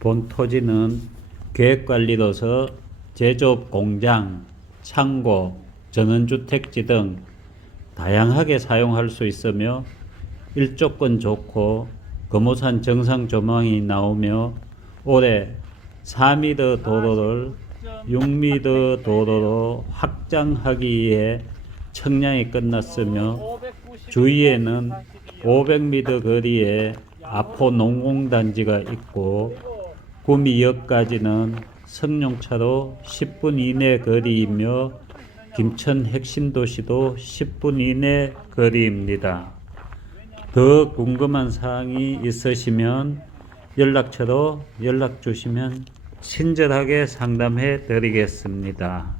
본 토지는 계획관리로서 제조업 공장, 창고, 전원주택지 등 다양하게 사용할 수 있으며 일조권 좋고 금호산 정상 조망이 나오며 올해 4미터 도로를 6미터 도로로 확장하기 위해 청량이 끝났으며 주위에는 500m 거리에 아포 농공단지가 있고 구미역까지는 승용차로 10분 이내 거리이며 김천 핵심 도시도 10분 이내 거리입니다. 더 궁금한 사항이 있으시면 연락처로 연락 주시면 친절하게 상담해 드리겠습니다.